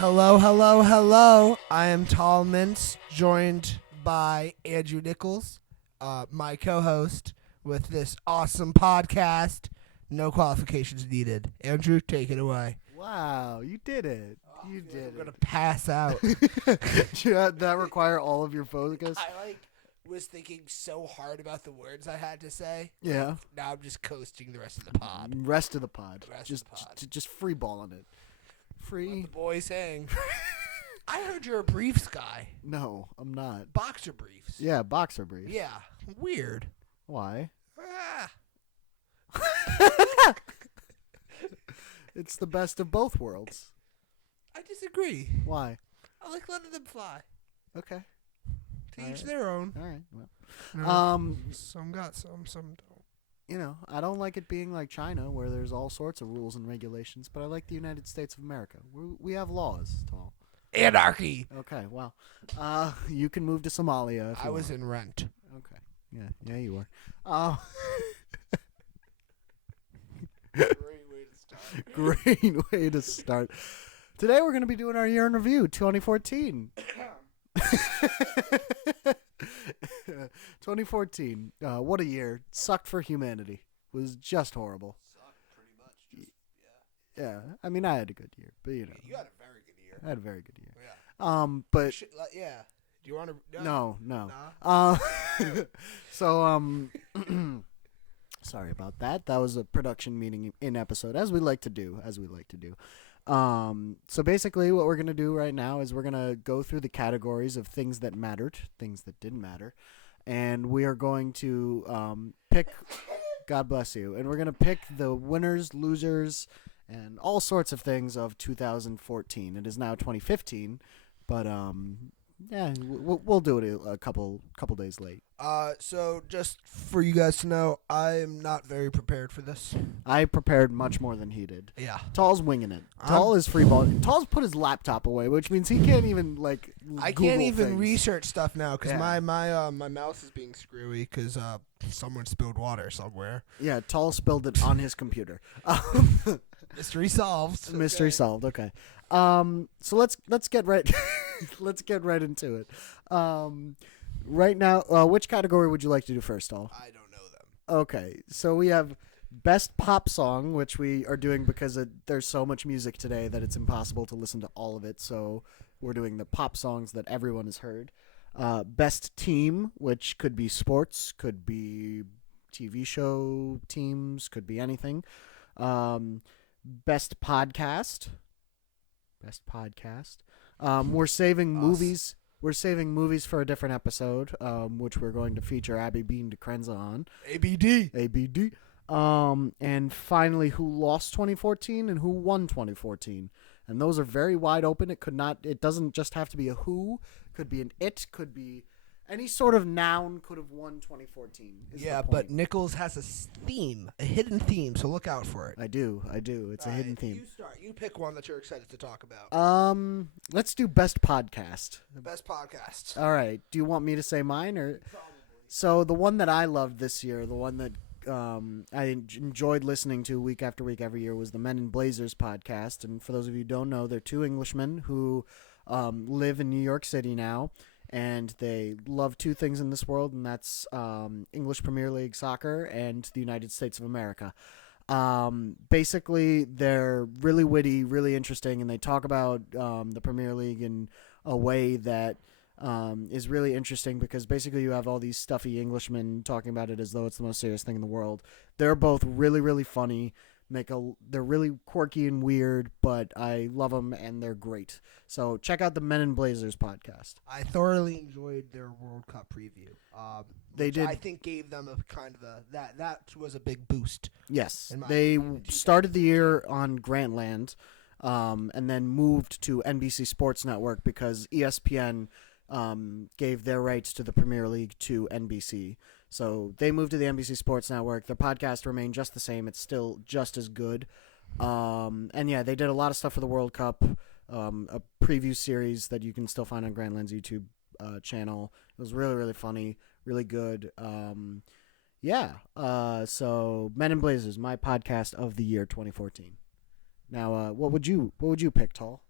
Hello, hello, hello. I am Tal Mintz, joined by Andrew Nichols, my co-host with this awesome podcast. No qualifications needed. Andrew, take it away. Wow, you did it. You did I'm gonna it. pass out. Did that require all of your focus? I was thinking so hard about the words I had to say. Yeah. Now I'm just coasting the rest of the pod. Rest of the pod. Rest just of the pod. just free balling it. What Free. the boys saying? I heard you're a briefs guy. No, I'm not. Boxer briefs. Yeah, boxer briefs. Yeah. Weird. Why? Ah. It's the best of both worlds. I disagree. Why? I like letting them fly. Okay. To All each right. their own. All right. Well, Some got some don't. you know, I don't like it being like China where there's all sorts of rules and regulations, but I like the United States of America. We have laws, Tal. Anarchy. Okay, well, you can move to Somalia if I you was want. in Rent. Okay. Yeah, you were. Great way to start. Great way to start. Today we're going to be doing our year in review, 2014. 2014. What a year. Sucked for humanity. Was just horrible. Sucked pretty much. Yeah. I mean, I had a good year, but you know. You had a very good year. I had a very good year. Yeah. But Yeah. Do you want to? no. Nah. So sorry about that. That was a production meeting in episode, as we like to do. So basically what we're going to do right now is we're going to go through the categories of things that mattered, things that didn't matter, and we are going to pick, God bless you, and we're going to pick the winners, losers, and all sorts of things of 2014. It is now 2015, but yeah, we'll do it a couple days late. So just for you guys to know, I'm not very prepared for this. I prepared much more than he did. Yeah. Tall's winging it. Tall is freeballing. Tall's put his laptop away, which means he can't even I Google can't even things. research stuff now because Yeah. my mouse is being screwy because someone spilled water somewhere. Yeah, Tall spilled it on his computer. Mystery solved. Mystery Okay. solved. Okay. So let's get right let's get right into it. Right now, which category would you like to do first, Tall? I don't know them. Okay, so we have best pop song, which we are doing because there's so much music today that it's impossible to listen to all of it. So we're doing the pop songs that everyone has heard. Best team, which could be sports, could be TV show teams, could be anything. Best podcast. We're saving movies. We're saving movies for a different episode, which we're going to feature Abby Bean DeCrenza on. ABD. And finally, who lost 2014 and who won 2014. And those are very wide open. It doesn't just have to be a who. Could be an it. Could be any sort of noun could have won 2014. Yeah, but Nichols has a hidden theme, so look out for it. I do. It's a hidden theme. You start. You pick one that you're excited to talk about. Let's do best podcast. Best podcast. All right. Do you want me to say mine or? Probably. So the one that I loved this year, the one that I enjoyed listening to week after week every year, was the Men in Blazers podcast. And for those of you who don't know, they're two Englishmen who live in New York City now, and they love two things in this world, and that's English Premier League soccer and the United States of America. Basically, they're really witty, really interesting, and they talk about the Premier League in a way that is really interesting because basically you have all these stuffy Englishmen talking about it as though it's the most serious thing in the world. They're both really, really funny. They're really quirky and weird, but I love them and they're great. So check out the Men in Blazers podcast. I thoroughly enjoyed their World Cup preview. They did. I think gave them a kind of that was a big boost. Yes, in my they opinion, in started the year on Grantland, and then moved to NBC Sports Network because ESPN gave their rights to the Premier League to NBC. So they moved to the NBC Sports Network. Their podcast remained just the same. It's still just as good. And yeah, they did a lot of stuff for the World Cup, a preview series that you can still find on Grantland's YouTube channel. It was really, really funny, really good. So Men in Blazers, my podcast of the year 2014. Now, what would you pick, Tall?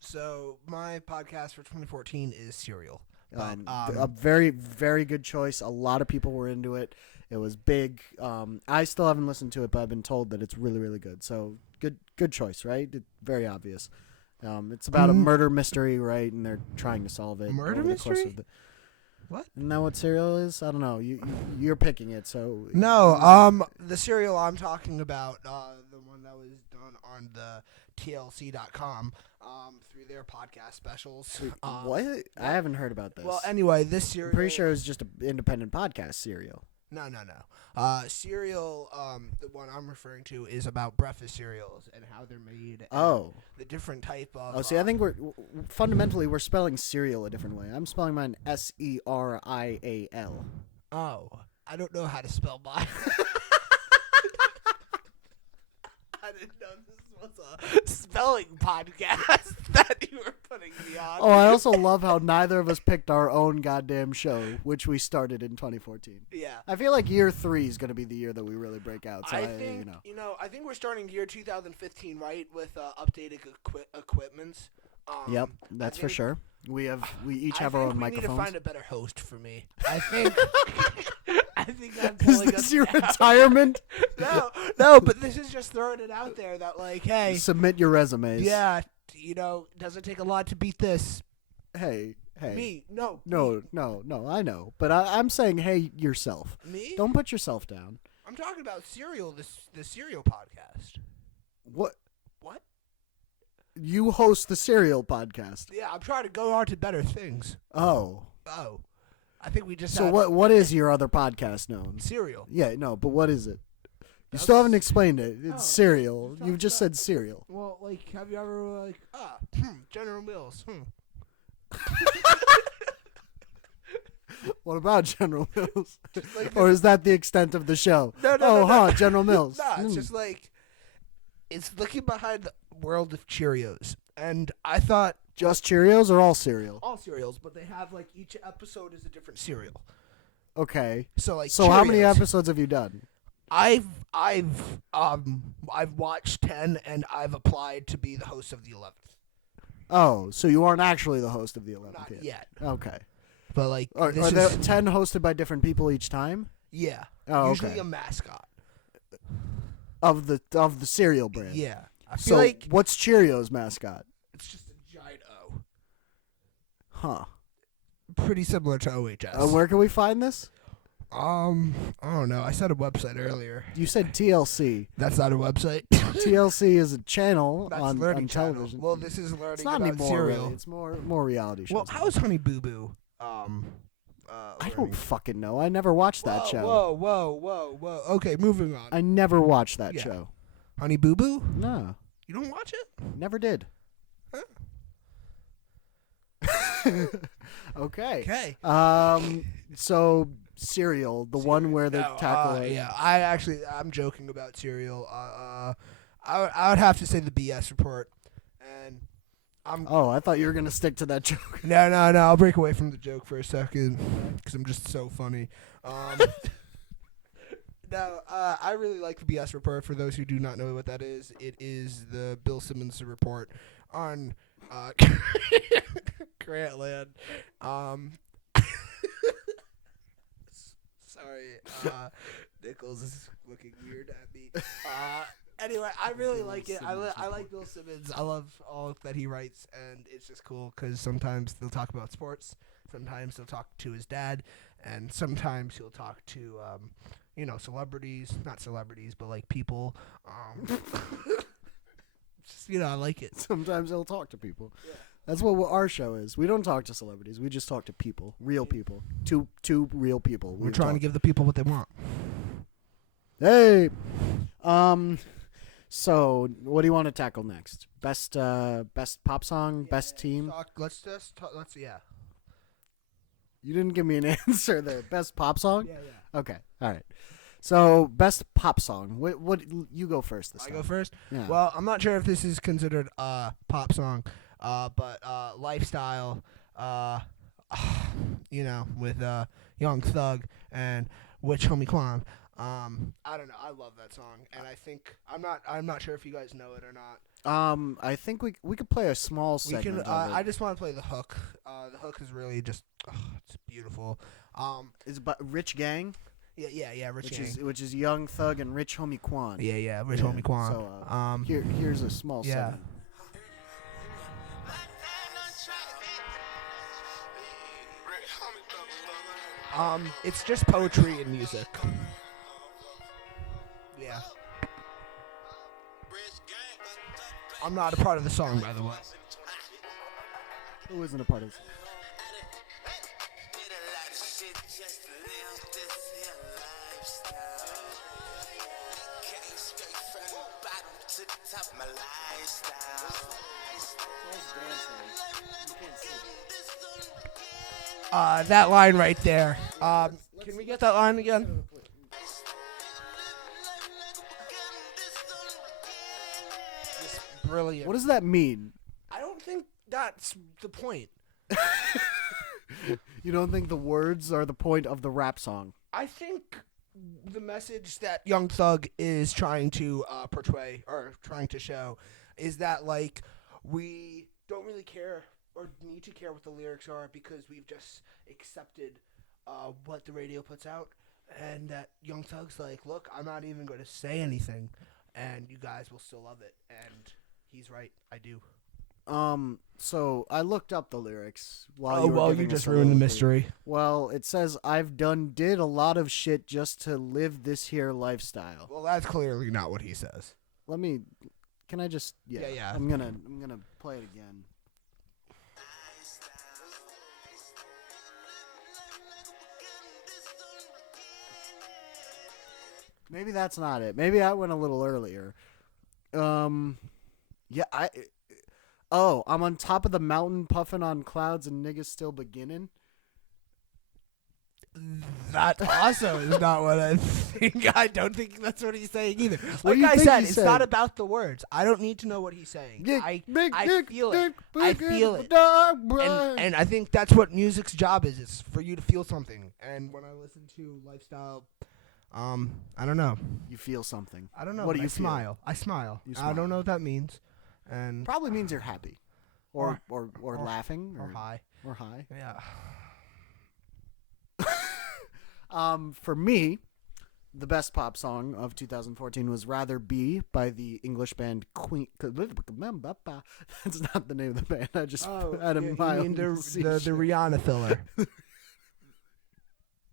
So my podcast for 2014 is Serial. But, A very, very good choice. A lot of people were into it. It was big. I still haven't listened to it, but I've been told that it's really, really good. So good choice, right? Very obvious. It's about a murder mystery, right? And they're trying to solve it. Murder over the course mystery? of the- What? Isn't that what Serial is? I don't know. You're picking it, so No, the Serial I'm talking about, the one that was done on the TLC.com, through their podcast specials. What? I haven't heard about this. Well, anyway, this Serial. I'm pretty sure it was just an independent podcast. Serial. No. Cereal, the one I'm referring to is about breakfast cereals and how they're made. And the different type of. Oh, see, I think we're fundamentally we're spelling cereal a different way. I'm spelling mine Serial. Oh, I don't know how to spell mine. I didn't know this was a spelling podcast that you were putting me on. Oh, I also love how neither of us picked our own goddamn show, which we started in 2014. Yeah. I feel like year 3 is going to be the year that we really break out. So I think I think we're starting year 2015, right, with updated equipments. Yep, that's for sure. We each have our own microphones. We need to find a better host for me. I think. I think I'm Is pulling this us your down. retirement? No, but this is just throwing it out there that like, hey, Submit your resumes. yeah, doesn't take a lot to beat this. Hey. Me, no, I know, but I'm saying, hey, yourself. me. Don't put yourself down. I'm talking about Serial, the Serial podcast. What? What? You host the Serial podcast. Yeah, I'm trying to go on to better things. Oh. I think we just. So what is your other podcast known? Serial. Yeah, no, but what is it? You still haven't explained it. It's Serial. talking You've just said cereal. Well, like, have you ever General Mills? What about General Mills? Like Or is that the extent of the show? No. General Mills. Nah, it's just like it's looking behind the world of Cheerios, and I thought Just Cheerios or all cereal? all cereals, but they have like each episode is a different cereal. Okay. So like, So how many Cheerios, episodes have you done? I've watched 10, and I've applied to be the host of the 11th. Oh, so you aren't actually the host of the 11th Not yet. yet, Okay. but like Are this there is 10 hosted by different people each time? yeah. Oh, Usually okay. a mascot. Of the cereal brand. Yeah, I So feel like what's Cheerios mascot? it's just a giant O. Huh. Pretty similar to OHS. Where can we find this? I don't know. I said a website earlier. You said TLC. That's not a website. TLC is a channel That's on learning channel. television. Well, this is learning it's not about anymore. cereal. Really. It's more reality shows. Well, how's Honey Boo Boo? I don't fucking know. I never watched that show. Whoa. Okay, moving on. I never watched that Yeah. show. Honey Boo Boo? No, You don't watch it? never did. Okay. Okay. So cereal, the one where they tackle it. Yeah, I'm joking about cereal. I would have to say the BS report, and I thought you were gonna stick to that joke. No. I'll break away from the joke for a second because I'm just so funny. No, I really like the BS report. For those who do not know what that is, it is the Bill Simmons report on Grantland. Sorry, Nichols is looking weird at me. Anyway, I really like it. I like Bill Simmons. I love all that he writes, and it's just cool because sometimes they'll talk about sports, sometimes he'll talk to his dad, and sometimes he'll talk to celebrities, not celebrities, but like people. Just, I like it. Sometimes they'll talk to people. Yeah. That's what our show is. We don't talk to celebrities. We just talk to people, real people, two real people. We're trying to give the people what they want. Hey, so what do you want to tackle next? Best pop song, best team. Let's yeah. You didn't give me an answer there. Best pop song. Yeah. Okay, all right. So best pop song. What you go first this time? I go first. Yeah. Well, I'm not sure if this is considered a pop song, but Lifestyle, with Young Thug and Witch Homie Quan. I don't know. I love that song, and I think I'm not sure if you guys know it or not. I think we could play a small We segment can. of it. I just want to play the hook. The hook is really just. It's beautiful. It's about Rich Gang, Yeah. Rich Gang. which is Young Thug and Rich Homie Quan. Yeah. Rich Yeah, Homie Quan. So here's a small Yeah. segment. It's just poetry and music. Yeah. I'm not a part of the song, by the way. Who isn't a part of this? That line right there. Can we get that line again? It's brilliant. What does that mean? I don't think that's the point. You don't think the words are the point of the rap song? I think the message that Young Thug is trying to portray or trying to show is that, like, we don't really care or need to care what the lyrics are because we've just accepted what the radio puts out, and that Young Thug's like, look, I'm not even going to say anything, and you guys will still love it, and he's right, I do. So I looked up the lyrics while Oh, you were well, giving you us just a ruined the little bit. mystery. Well, it says did a lot of shit just to live this here lifestyle. Well, that's clearly not what he says. Can I just Yeah. I'm gonna play it again. Maybe that's not it. Maybe I went a little earlier. Yeah, I'm on top of the mountain puffing on clouds and niggas still beginning. That also is not what I think. I don't think that's what he's saying either. What do Like you I think said, he's it's saying? not about the words. I don't need to know what he's saying. I feel it. I feel it. And I think that's what music's job is. It's for you to feel something. And when I listen to Lifestyle, I don't know. You feel something. I don't know. What do but you I feel? smile. I smile. You I smile. don't know what that means. And Probably means you're happy, or laughing, or high. or high. Yeah. For me, the best pop song of 2014 was "Rather Be" by the English band Queen. That's not the name of the band. I just had a you mild mean the seizure. Rihanna filler.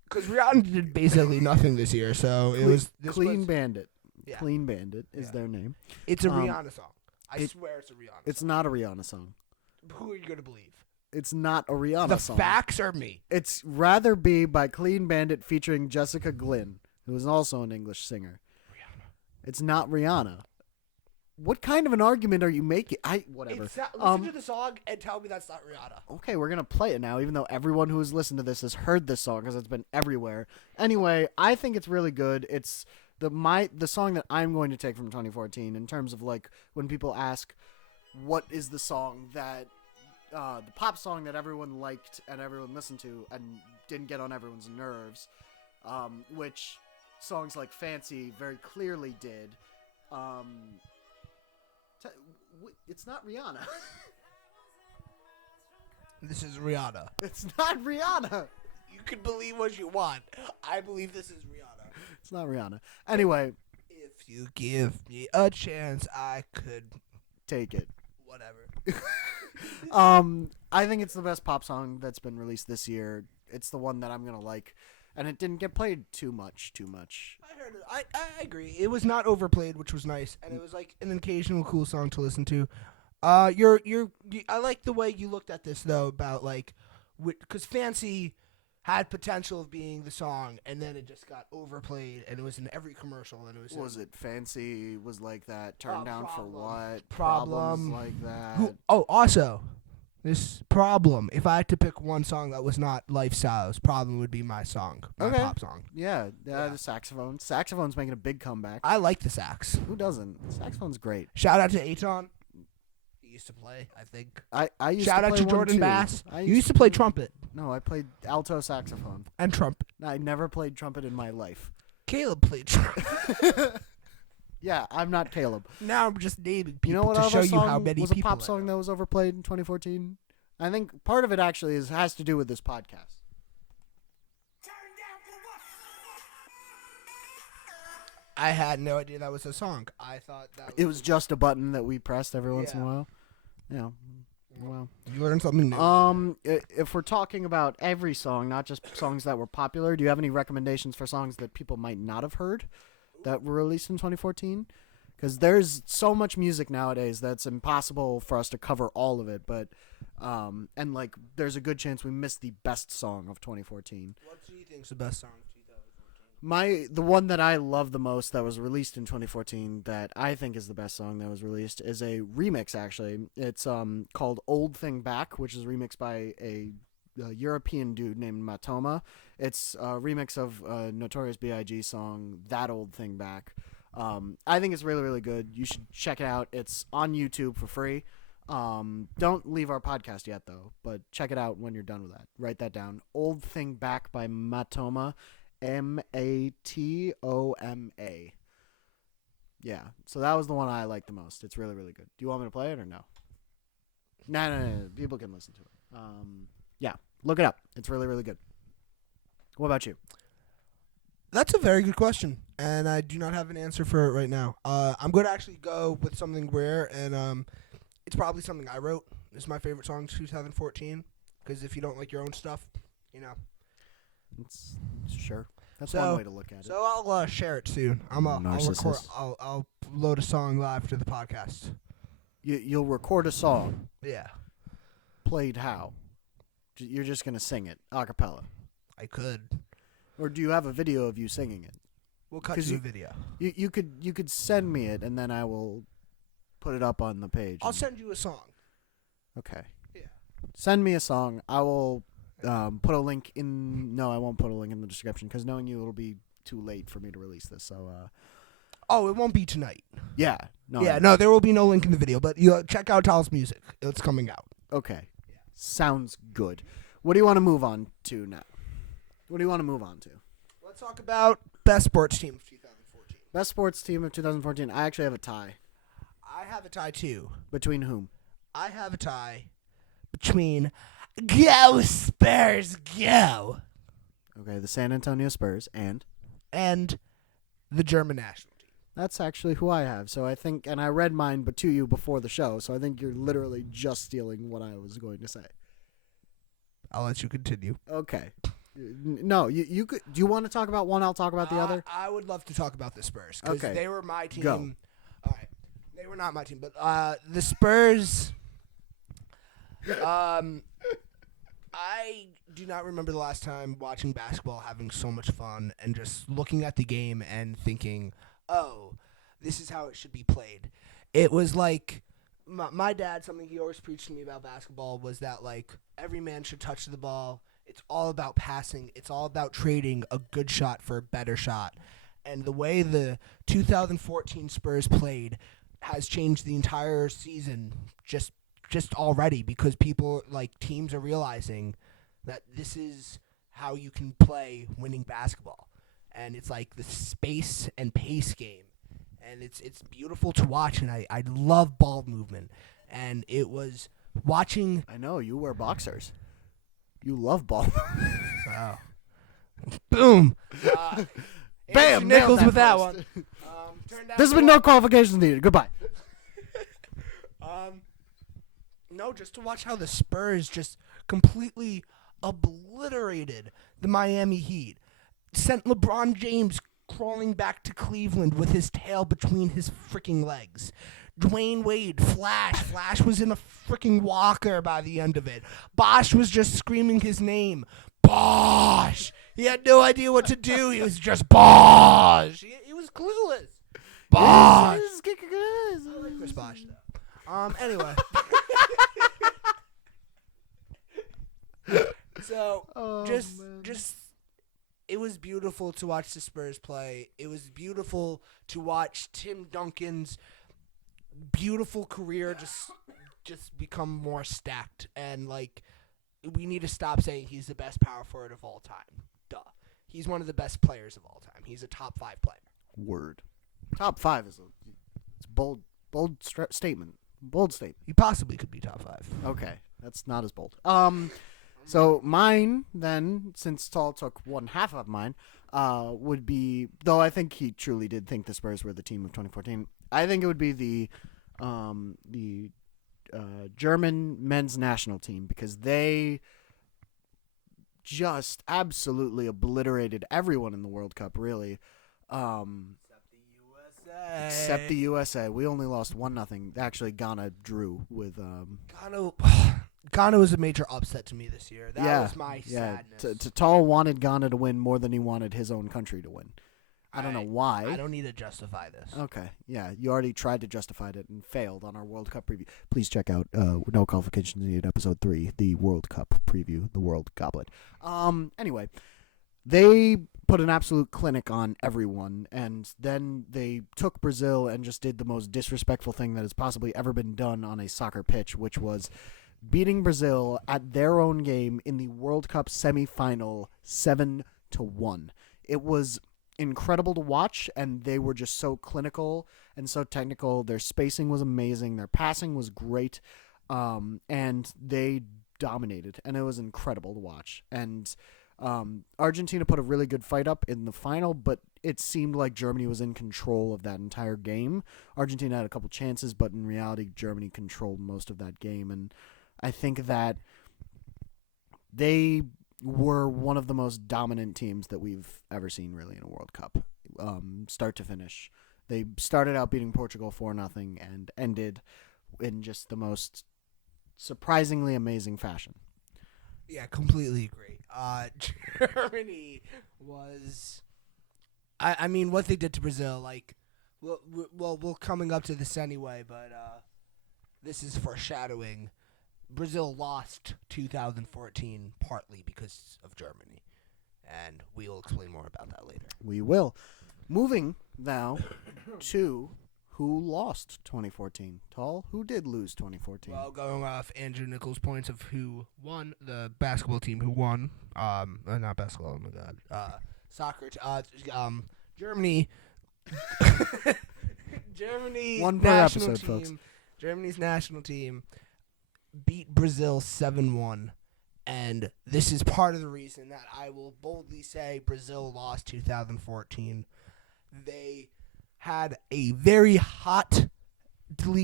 Because Rihanna did basically nothing this year, so it was Clean Bandit. Yeah. Clean Bandit is Yeah. their name. It's a Rihanna song. I it- swear it's a Rihanna. It's song. not a Rihanna song. Who are you gonna believe? It's not a Rihanna The song. facts are me. It's "Rather Be" by Clean Bandit featuring Jessica Glynn, who is also an English singer. Rihanna. It's not Rihanna. What kind of an argument are you making? Whatever. It's not, listen to the song and tell me that's not Rihanna. Okay, we're gonna play it now, even though everyone who has listened to this has heard this song because it's been everywhere. Anyway, I think it's really good. It's the song that I'm going to take from 2014 in terms of, like, when people ask, what is the song that the pop song that everyone liked and everyone listened to and didn't get on everyone's nerves, which songs like "Fancy" very clearly did. It's not Rihanna. This is Rihanna. It's not Rihanna. You can believe what you want. I believe this is Rihanna. It's not Rihanna. Anyway, If you give me a chance, I could. take it. Whatever. I think it's the best pop song that's been released this year. It's the one that I'm gonna like, and it didn't get played too much. I heard it. I agree. It was not overplayed, which was nice, and it was like an occasional cool song to listen to. I like the way you looked at this though about, like, because "Fancy" had potential of being the song, and then it just got overplayed, and it was in every commercial, and it was. Was it "Fancy" was like that? Turned down Problem. for what? Problem. Problems like that. Also, this Problem. If I had to pick one song that was not Lifestyles, Problem would be my song, my Okay. pop song. Yeah, Yeah. the saxophone. Saxophone's making a big comeback. I like the sax. Who doesn't? Saxophone's great. Shout out to Aton. He used to play, I think. I used Shout to out play to one Jordan too. Bass. I You used to play trumpet No, I played alto saxophone. and trumpet. I never played trumpet in my life. Caleb played trumpet. Yeah, I'm not Caleb. Now I'm just naming people You know what to other show song you how many was a people pop I song know. that was overplayed in 2014? I think part of it actually has to do with this podcast. I had no idea that was a song. I thought that It was just a button that we pressed every once in a Yeah. while. Yeah. Well, You learned something new. if we're talking about every song, not just songs that were popular, do you have any recommendations for songs that people might not have heard that were released in 2014? Because there's so much music nowadays that's impossible for us to cover all of it. But and like, there's a good chance we missed the best song of 2014. What do you think's the best song of 2014? The one that I love the most that was released in 2014 that I think is the best song that was released is a remix. Actually, it's called "Old Thing Back," which is remixed by a European dude named Matoma. It's a remix of a Notorious B.I.G. song "That Old Thing Back." I think it's really, really good. You should check it out. It's on YouTube for free. Don't leave our podcast yet, though, but check it out when you're done with that. Write that down. Old Thing Back by Matoma. Matoma. Yeah, so that was the one I liked the most. It's really, really good. Do you want me to play it or no? No. People can listen to it. Yeah, look it up. It's really, really good. What about you? That's a very good question, and I do not have an answer for it right now. I'm going to actually go with something rare, and it's probably something I wrote. It's my favorite song, 2014, because if you don't like your own stuff, you know. It's sure. That's So- one way to look at it. So I'll share it soon. I'll record. Narcissist. I'll load a song live to the podcast. You'll record a song Yeah, played how? You're just gonna sing it a cappella, I could. or do you have a video of you singing it? We'll cut 'Cause to you- a video. You could send me it and then I will put it up on the page. I'll and- send you a song. Okay. Yeah. Send me a song. I will put a link in. No, I won't put a link in the description because knowing you, it'll be too late for me to release this. So, Oh, it won't be tonight. yeah. No. No, there will be no link in the video, but you check out Tal's music. It's coming out. Okay. Sounds good. What do you want to move on to now? What do you want to move on to? Let's talk about best sports team of 2014. Best sports team of 2014. I actually have a tie. I have a tie too. Between whom? I have a tie between Go Spurs Go Okay, the San Antonio Spurs and and the German national team. that's actually who I have. So I think, and I read mine but to you before the show, so I think you're literally just stealing what I was going to say. I'll let you continue. Okay. No, you could. Do you want to talk about one? I'll talk about the other. I would love to talk about the Spurs because Okay. they were my team. Go. All right, they were not my team, but the Spurs. I do not remember the last time watching basketball, having so much fun, and just looking at the game and thinking, "Oh, this is how it should be played." It was like my dad. Something he always preached to me about basketball was that like every man should touch the ball. It's all about passing. It's all about trading a good shot for a better shot. And the way the 2014 Spurs played has changed the entire season just already because people like teams are realizing that this is how you can play winning basketball. And it's like the space and pace game. And it's beautiful to watch, and I love ball movement. And it was watching I know you wear boxers. You love ball. Wow. Boom. Bam! Nichols nailed with that first. one. Turned out There's to been watch- no qualifications needed. Goodbye. No, just to watch how the Spurs just completely obliterated the Miami Heat. Sent LeBron James crawling back to Cleveland with his tail between his freaking legs. Dwayne Wade, Flash. Flash was in a freaking walker by the end of it. Bosh was just screaming his name. Bosh! He had no idea what to do. He was just Bosh! He was clueless. Bosh! I like Chris Bosh, though. Anyway. So, just it was beautiful to watch the Spurs play. It was beautiful to watch Tim Duncan's beautiful career just become more stacked. And, like, we need to stop saying he's the best power forward of all time. Duh. He's one of the best players of all time. He's a top 5 player. Word. Top 5 is it's bold statement. Bold statement. He possibly could be top 5. Okay, that's not as bold. So mine then, since Tal took one half of mine, would be, though I think he truly did think the Spurs were the team of 2014. I think it would be the German men's national team, because they just absolutely obliterated everyone in the World Cup, really. Except the USA. We only lost 1-0. Actually, Ghana drew with. Ghana was a major upset to me this year. That was my sadness. Tal wanted Ghana to win more than he wanted his own country to win. I don't know why. I don't need to justify this. Okay, yeah, you already tried to justify it and failed on our World Cup preview. Please check out No Qualifications Needed, Episode 3, the World Cup preview, the World Goblet. Anyway, they put an absolute clinic on everyone, and then they took Brazil and just did the most disrespectful thing that has possibly ever been done on a soccer pitch, which was beating Brazil at their own game in the World Cup semifinal 7-1. It was incredible to watch, and they were just so clinical and so technical. Their spacing was amazing. Their passing was great, and they dominated, and it was incredible to watch. And Argentina put a really good fight up in the final, but it seemed like Germany was in control of that entire game. Argentina had a couple chances, but in reality, Germany controlled most of that game, and I think that they were one of the most dominant teams that we've ever seen, really, in a World Cup, start to finish. They started out beating Portugal 4-0 and ended in just the most surprisingly amazing fashion. Yeah, completely agree. Germany was, I mean, what they did to Brazil, like, we're coming up to this anyway, but this is foreshadowing. Brazil lost 2014 partly because of Germany, and we'll explain more about that later. We will. Moving now to who lost 2014. Tal, who did lose 2014? Well, going off Andrew Nichols' points of who won, the basketball team who won, not basketball, oh my God, soccer, Germany, Germany, one per national episode, team, folks. Germany's national team beat Brazil 7-1, and this is part of the reason that I will boldly say Brazil lost 2014. They had a very hotly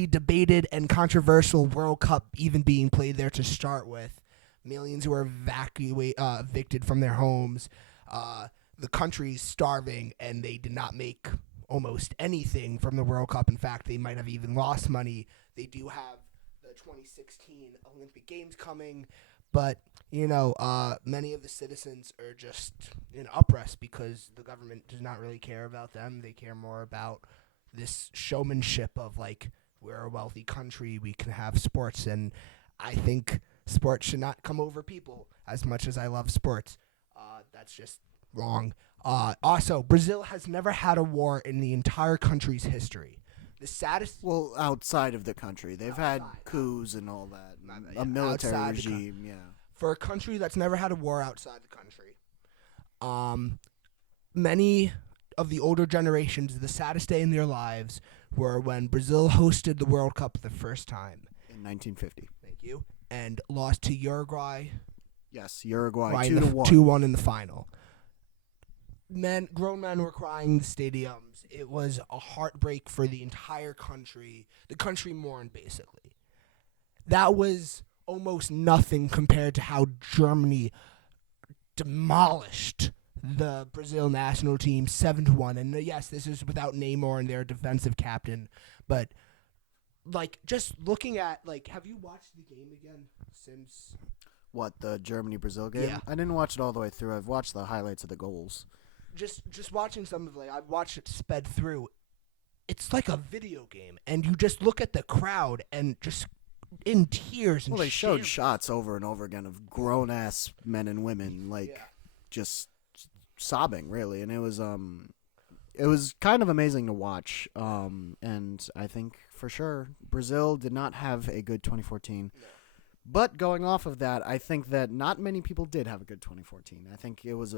debated and controversial World Cup even being played there to start with. Millions were evicted from their homes. The country's starving, and they did not make almost anything from the World Cup. In fact, they might have even lost money. They do have the 2016 Olympic Games coming, but many of the citizens are just in uprest because the government does not really care about them. They care more about this showmanship of, like, we're a wealthy country, we can have sports, and I think sports should not come over people as much as I love sports. That's just wrong. Also, Brazil has never had a war in the entire country's history. The saddest... Well, outside of the country. They've had coups and all that. A military regime, yeah. For a country that's never had a war outside the country, many of the older generations, the saddest day in their lives were when Brazil hosted the World Cup the first time. In 1950. Thank you. And lost to Uruguay. Yes, Uruguay, 2-1. 2-1 in the final. Grown men were crying in the stadiums. It was a heartbreak for the entire country. The country mourned, basically. That was almost nothing compared to how Germany demolished the Brazil national team 7-1. And yes, this is without Neymar and their defensive captain. But, like, just looking at, like, have you watched the game again since... What, the Germany-Brazil game? Yeah. I didn't watch it all the way through. I've watched the highlights of the goals. Just watching some of it, I've watched it sped through. It's like a video game, and you just look at the crowd and just in tears. And well, they showed shots over and over again of grown-ass men and women, just sobbing, really, and it was kind of amazing to watch. And I think for sure Brazil did not have a good 2014. No. But going off of that, I think that not many people did have a good 2014. I think it was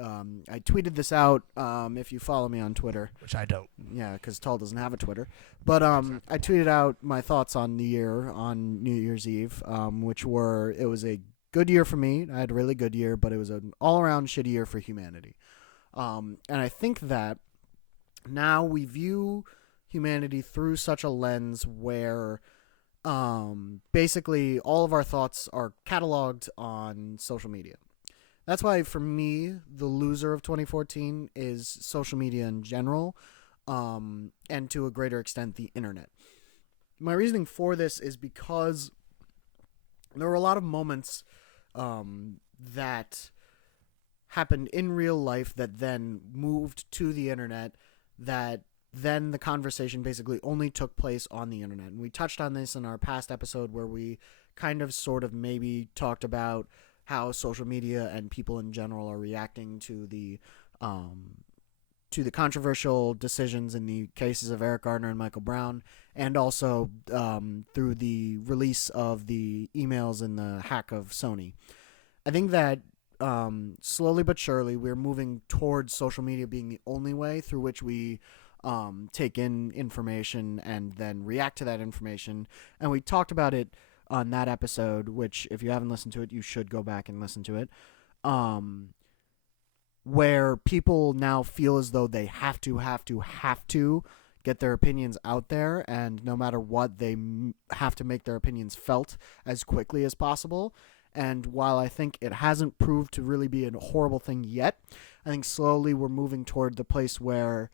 I tweeted this out. If you follow me on Twitter, which I don't. yeah, because Tall doesn't have a Twitter. But I tweeted out my thoughts on the year on New Year's Eve, which were it was a good year for me. I had a really good year, but it was an all-around shitty year for humanity. And I think that now we view humanity through such a lens where basically all of our thoughts are cataloged on social media. That's why, for me, the loser of 2014 is social media in general, and to a greater extent, the internet. My reasoning for this is because there were a lot of moments that happened in real life that then moved to the internet, that then the conversation basically only took place on the internet. And we touched on this in our past episode where we kind of sort of maybe talked about how social media and people in general are reacting to the controversial decisions in the cases of Eric Gardner and Michael Brown, and also through the release of the emails and the hack of Sony. I think that slowly but surely we're moving towards social media being the only way through which we take in information and then react to that information. And we talked about it on that episode, which if you haven't listened to it, you should go back and listen to it, where people now feel as though they have to get their opinions out there, and no matter what, they have to make their opinions felt as quickly as possible. And while I think it hasn't proved to really be a horrible thing yet, I think slowly we're moving toward the place where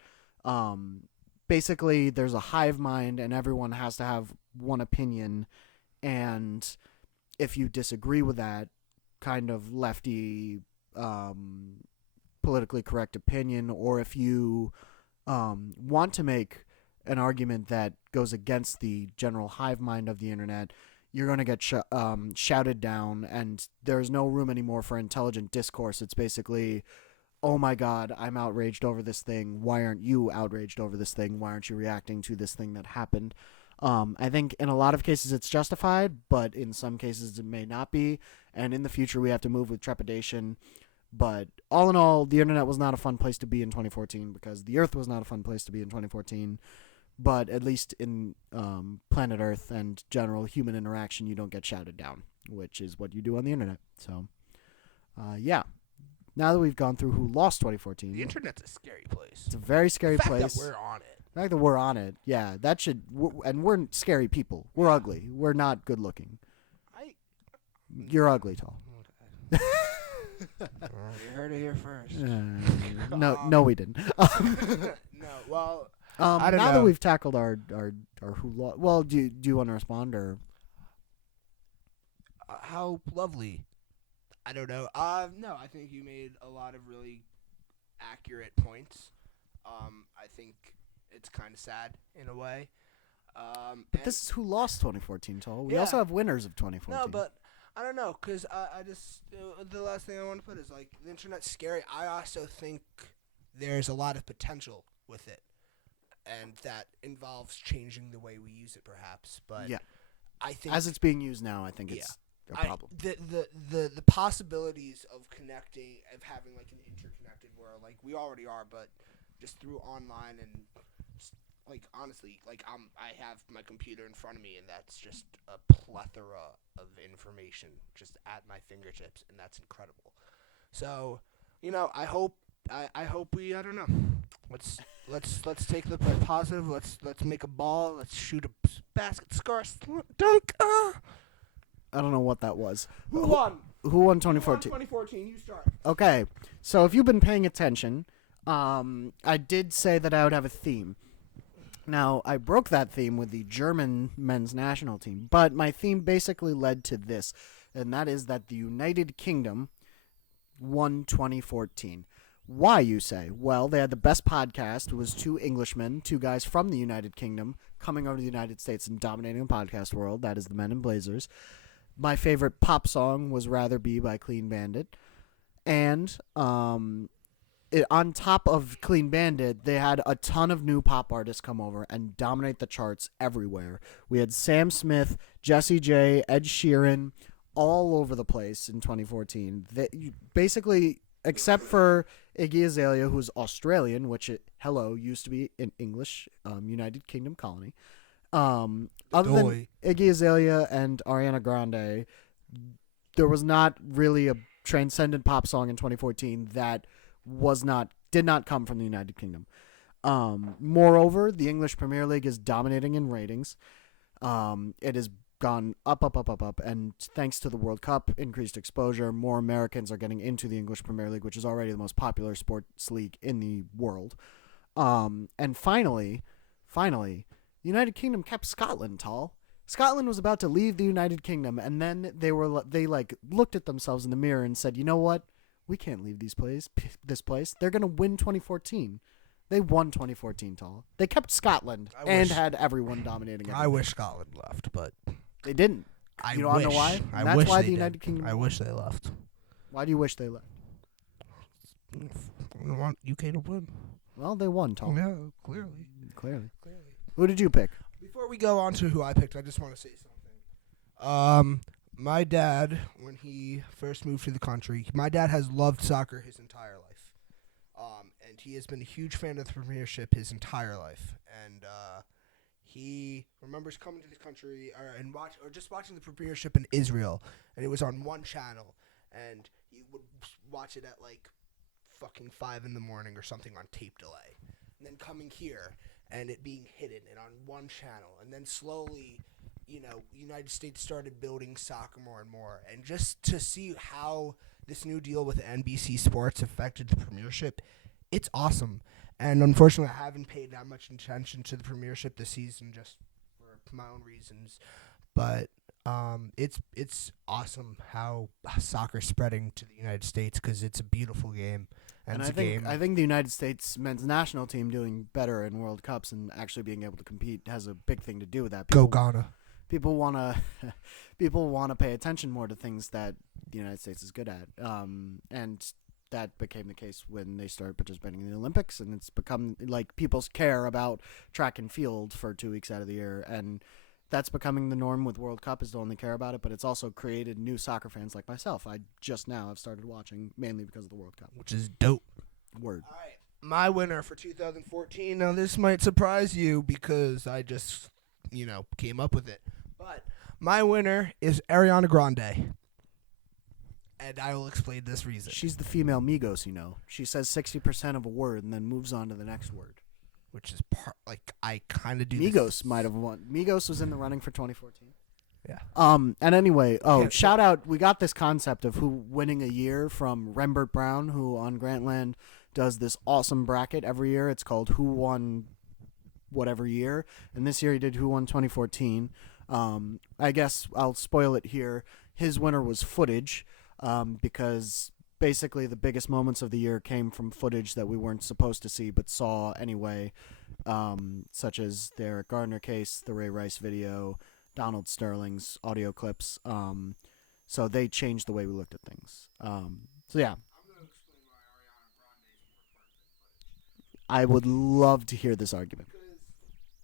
basically there's a hive mind and everyone has to have one opinion. And if you disagree with that kind of lefty, politically correct opinion, or if you want to make an argument that goes against the general hive mind of the internet, you're going to get shouted down, and there's no room anymore for intelligent discourse. It's basically, oh my God, I'm outraged over this thing. Why aren't you outraged over this thing? Why aren't you reacting to this thing that happened? I think in a lot of cases it's justified, but in some cases it may not be. And in the future we have to move with trepidation. But all in all, the internet was not a fun place to be in 2014, because the Earth was not a fun place to be in 2014. But at least in planet Earth and general human interaction, you don't get shouted down, which is what you do on the internet. So, yeah. Now that we've gone through who lost 2014. The internet's a scary place. It's a very scary place. The fact that we're on it. The fact that we're on it, yeah, that should, and we're scary people. We're ugly. We're not good looking. You're ugly, Tall. Okay. You heard it here first. No, we didn't. No, well, I don't now know. that we've tackled our who lost, well, do you want to respond, or how lovely? I don't know. No, I think you made a lot of really accurate points. I think it's kind of sad in a way. but this is who lost 2014, Tall. We Yeah. also have winners of 2014. No, but I don't know, because I just, the last thing I want to put is, like, the internet's scary. I also think there's a lot of potential with it, and that involves changing the way we use it, perhaps. But yeah, I think as it's being used now, I think it's a problem. The possibilities of connecting, of having, like, an interconnected world, like we already are, but just through online and like, honestly, like, I have my computer in front of me, and that's just a plethora of information just at my fingertips, and that's incredible. So, I hope we, I don't know. Let's take the positive. Let's make a ball. Let's shoot a basket, score, dunk. I don't know what that was. Who won? Who won 2014? 2014. You start. Okay, so if you've been paying attention, I did say that I would have a theme. Now, I broke that theme with the German men's national team, but my theme basically led to this, and that is that the United Kingdom won 2014. Why, you say? Well, they had the best podcast. It was two Englishmen, two guys from the United Kingdom, coming over to the United States and dominating the podcast world. That is the Men in Blazers. My favorite pop song was Rather Be by Clean Bandit. And on top of Clean Bandit, they had a ton of new pop artists come over and dominate the charts everywhere. We had Sam Smith, Jessie J, Ed Sheeran, all over the place in 2014. Basically, except for Iggy Azalea, who's Australian, which used to be an English United Kingdom colony. Other than Iggy Azalea and Ariana Grande, there was not really a transcendent pop song in 2014 that did not come from the United Kingdom. Moreover, the English Premier League is dominating in ratings. It has gone up, and thanks to the World Cup, increased exposure, more Americans are getting into the English Premier League, which is already the most popular sports league in the world. And finally, the United Kingdom kept Scotland tall. Scotland was about to leave the United Kingdom, and then they looked at themselves in the mirror and said, "You know what? We can't leave this place. They're going to win 2014." They won 2014 tall. They kept Scotland had everyone dominating everything. I wish Scotland left, but they didn't. You don't know why? That's why the United Kingdom. I wish they left. Why do you wish they left? I want UK to win. Well, they won, Tom. Yeah, clearly. Who did you pick? Before we go on to who I picked, I just want to say something. My dad, when he first moved to the country, my dad has loved soccer his entire life. And he has been a huge fan of the Premiership his entire life. And he remembers coming to the country just watching the Premiership in Israel, and it was on one channel, and he would watch it at like fucking 5 in the morning or something on tape delay, and then coming here and it being hidden and on one channel, and then slowly, United States started building soccer more and more, and just to see how this new deal with NBC Sports affected the Premiership, it's awesome. And unfortunately, I haven't paid that much attention to the Premiership this season just for my own reasons. But it's awesome how soccer's spreading to the United States because it's a beautiful game. And I think the United States men's national team doing better in World Cups and actually being able to compete has a big thing to do with that. Go Ghana. People want to pay attention more to things that the United States is good at. And that became the case when they started participating in the Olympics, and it's become like people care about track and field for 2 weeks out of the year, and that's becoming the norm with World Cup is to only care about it, but it's also created new soccer fans like myself. I just now have started watching mainly because of the World Cup. Which is dope. Word. All right. My winner for 2014, now this might surprise you because I just, came up with it, but my winner is Ariana Grande. And I will explain this reason. She's the female Migos, She says 60% of a word and then moves on to the next word. Which is I kind of do Migos might have won. Migos was in the running for 2014. Yeah. And anyway, shout out. We got this concept of who winning a year from Rembert Brown, who on Grantland does this awesome bracket every year. It's called Who Won Whatever Year. And this year he did Who Won 2014. I guess I'll spoil it here. His winner was Footage. Because basically the biggest moments of the year came from footage that we weren't supposed to see but saw anyway, such as the Eric Gardner case, the Ray Rice video, Donald Sterling's audio clips. So they changed the way we looked at things. So yeah. I'm going to explain why Ariana Grande is more perfect footage. I would love to hear this argument. Because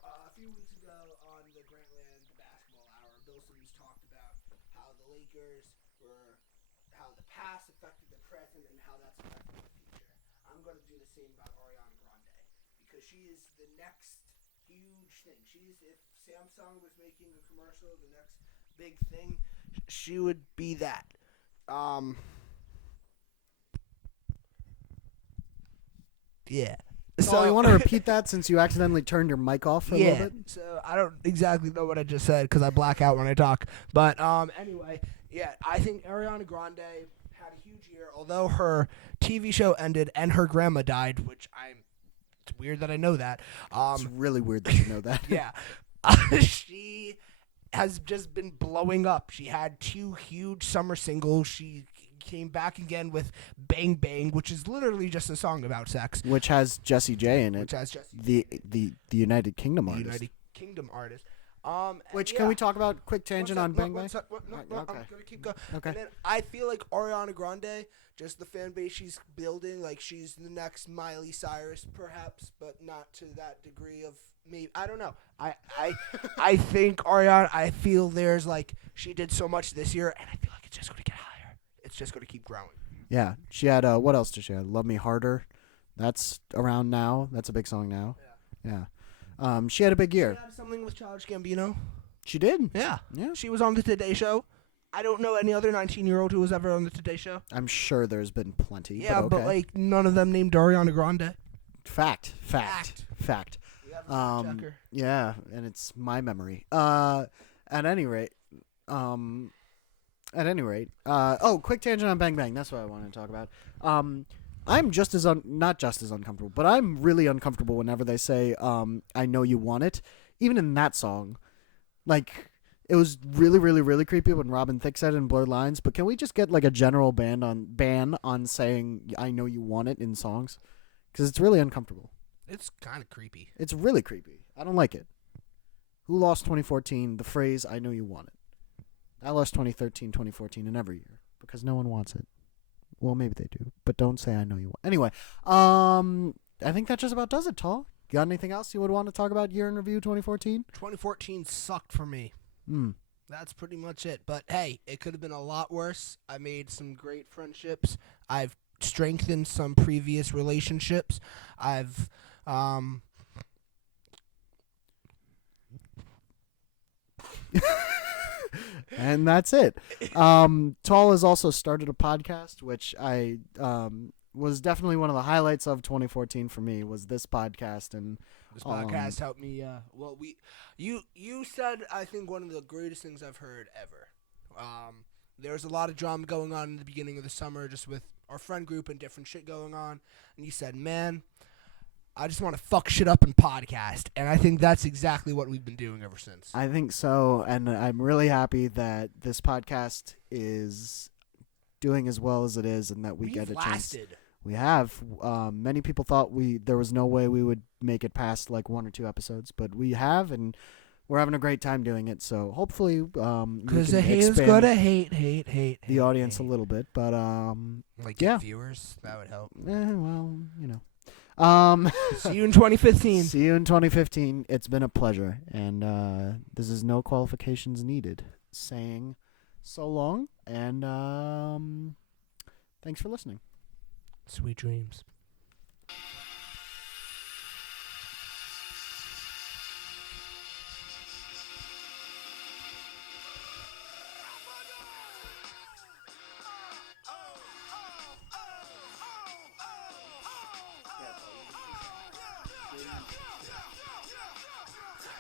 a few weeks ago on the Grantland Basketball Hour, Bill Simmons talked about how the Lakers how the past affected the present and how that's affecting the future. I'm going to do the same about Ariana Grande because she is the next huge thing. If Samsung was making a commercial, the next big thing, she would be that. Yeah. So you want to repeat that since you accidentally turned your mic off for a little bit? So I don't exactly know what I just said because I black out when I talk. But anyway, yeah, I think Ariana Grande had a huge year. Although her TV show ended and her grandma died, which it's weird that I know that. It's really weird that you know that. Yeah. She has just been blowing up. She had 2 huge summer singles. She came back again with Bang Bang, which is literally just a song about sex. Which has Jessie J in it. The United Kingdom artist. United Kingdom artist. Can we talk about quick tangent on Bang Bang? Okay. I'm going to keep going. Okay. And then I feel like Ariana Grande, just the fan base she's building, like she's the next Miley Cyrus perhaps, but not to that degree of maybe. I don't know. I think Ariana, I feel there's like she did so much this year, and I feel like it's just going to get higher. It's just going to keep growing. Yeah, she had what else did she have? Love Me Harder. That's around now. That's a big song now. Yeah. She had a big year. She had something with Childish Gambino. She did. Yeah. Yeah. She was on the Today Show. I don't know any other 19-year-old who was ever on the Today Show. I'm sure there's been plenty. Yeah, but, okay. like none of them named Ariana Grande. Fact. We have a fact checker. Yeah, and it's my memory. At any rate, quick tangent on Bang Bang. That's what I wanted to talk about. I'm just as not just as uncomfortable, but I'm really uncomfortable whenever they say, "I know you want it." Even in that song, like it was really, really, really creepy when Robin Thicke said it in Blurred Lines. But can we just get like a general ban on saying "I know you want it" in songs? Because it's really uncomfortable. It's kind of creepy. It's really creepy. I don't like it. Who lost 2014? The phrase "I know you want it." I lost 2013, 2014, and every year because no one wants it. Well, maybe they do, but don't say "I know you want." Anyway, I think that just about does it. Tall, you got anything else you would want to talk about? Year in review 2014. 2014 sucked for me. That's pretty much it. But hey, it could have been a lot worse. I made some great friendships. I've strengthened some previous relationships. I've And that's it. Tall has also started a podcast, which I was definitely one of the highlights of 2014 for me. Was this podcast, and this podcast helped me. You said I think one of the greatest things I've heard ever. There was a lot of drama going on in the beginning of the summer, just with our friend group and different shit going on, and you said, "Man, I just want to fuck shit up in podcast," and I think that's exactly what we've been doing ever since. I think so, and I'm really happy that this podcast is doing as well as it is, and that we get a chance. We have. Many people thought there was no way we would make it past like 1 or 2 episodes, but we have, and we're having a great time doing it. So hopefully, because the haters gonna hate the audience a little bit, but viewers, that would help. Well, See you in 2015. See you in 2015. It's been a pleasure, and this is No Qualifications Needed saying so long, and thanks for listening. Sweet dreams.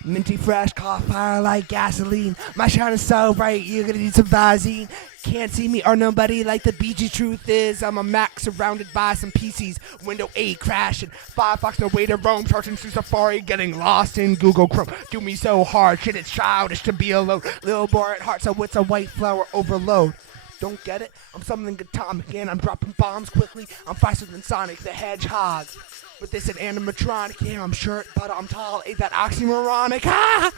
Minty fresh, caught fire like gasoline. My shine is so bright, you're gonna need some Visine. Can't see me or nobody like the BG. Truth is, I'm a Mac surrounded by some PCs. Window 8 crashing, Firefox no way to roam. Searching through Safari, getting lost in Google Chrome. Do me so hard, shit it's childish to be alone. Little boy at heart, so it's a white flower overload. Don't get it? I'm something atomic and I'm dropping bombs quickly. I'm faster than Sonic the Hedgehog. But this an animatronic, yeah, I'm short, but I'm tall. Ain't that oxymoronic? Ha!